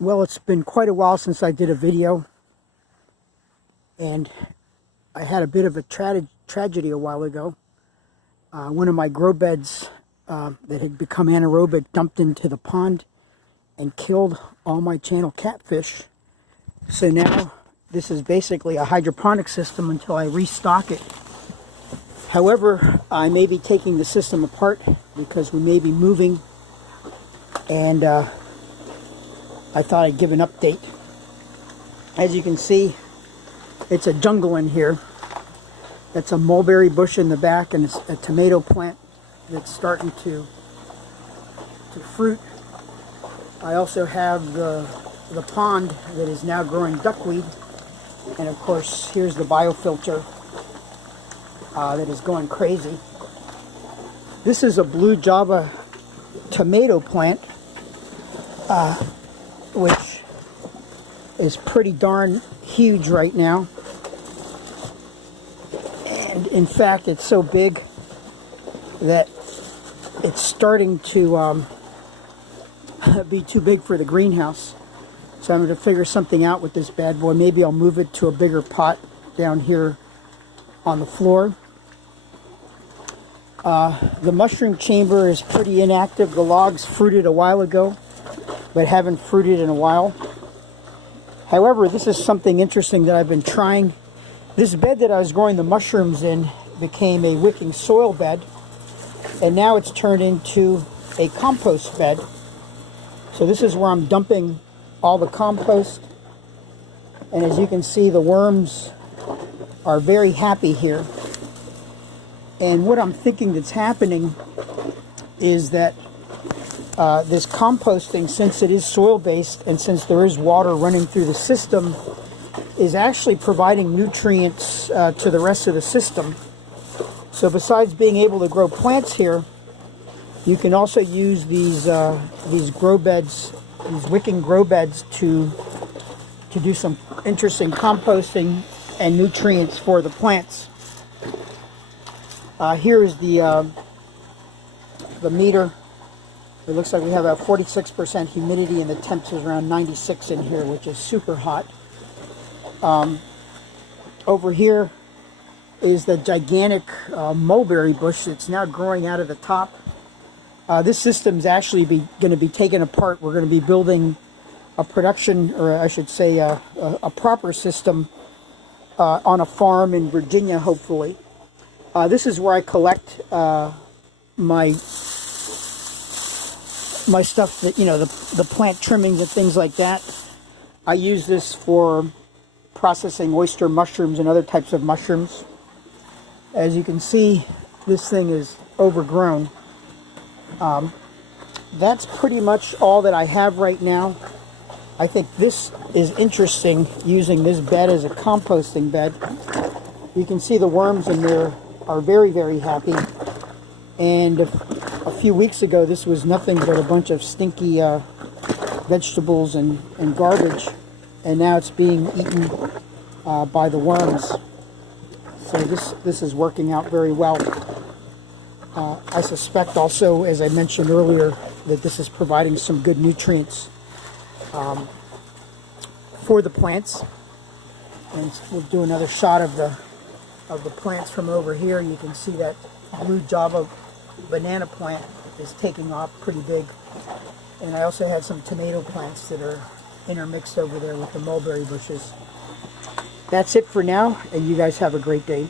Well, it's been quite a while since I did a video, and I had a bit of a tragedy a while ago. One of my grow beds that had become anaerobic dumped into the pond and killed all my channel catfish. So now this is basically a hydroponic system until I restock it. However, I may be taking the system apart because we may be moving, and I thought I'd give an update. As you can see, it's a jungle in here. That's a mulberry bush in the back, and it's a tomato plant that's starting to fruit. I also have the pond that is now growing duckweed, and of course here's the biofilter that is going crazy. This is a blue Java tomato plant, which is pretty darn huge right now. And in fact, it's so big that it's starting to be too big for the greenhouse. So I'm going to figure something out with this bad boy. Maybe I'll move it to a bigger pot down here on the floor. The mushroom chamber is pretty inactive. The logs fruited a while ago, but haven't fruited in a while. However, this is something interesting that I've been trying. This bed that I was growing the mushrooms in became a wicking soil bed, and now it's turned into a compost bed. So this is where I'm dumping all the compost, and as you can see, the worms are very happy here. And what I'm thinking that's happening is that this composting, since it is soil-based and since there is water running through the system, is actually providing nutrients to the rest of the system. So besides being able to grow plants here, you can also use these grow beds, these wicking grow beds, to do some interesting composting and nutrients for the plants. Here is the meter. It looks like we have a 46% humidity, and the temps is around 96 in here, which is super hot. Over here is the gigantic mulberry bush that's now growing out of the top. This system's actually going to be taken apart. We're going to be building a production, or I should say a proper system on a farm in Virginia, hopefully. This is where I collect my stuff, that, you know, the plant trimmings and things like that. I use this for processing oyster mushrooms and other types of mushrooms. As you can see, this thing is overgrown. That's pretty much all that I have right now. I think this is interesting, using this bed as a composting bed. You can see the worms in there are very, very happy. And a few weeks ago, this was nothing but a bunch of stinky vegetables and garbage, and now it's being eaten by the worms. So this is working out very well. I suspect also, as I mentioned earlier, that this is providing some good nutrients for the plants. And we'll do another shot of the plants from over here. You can see that blue Java banana plant is taking off pretty big. And I also have some tomato plants that are intermixed over there with the mulberry bushes. That's it for now, and you guys have a great day.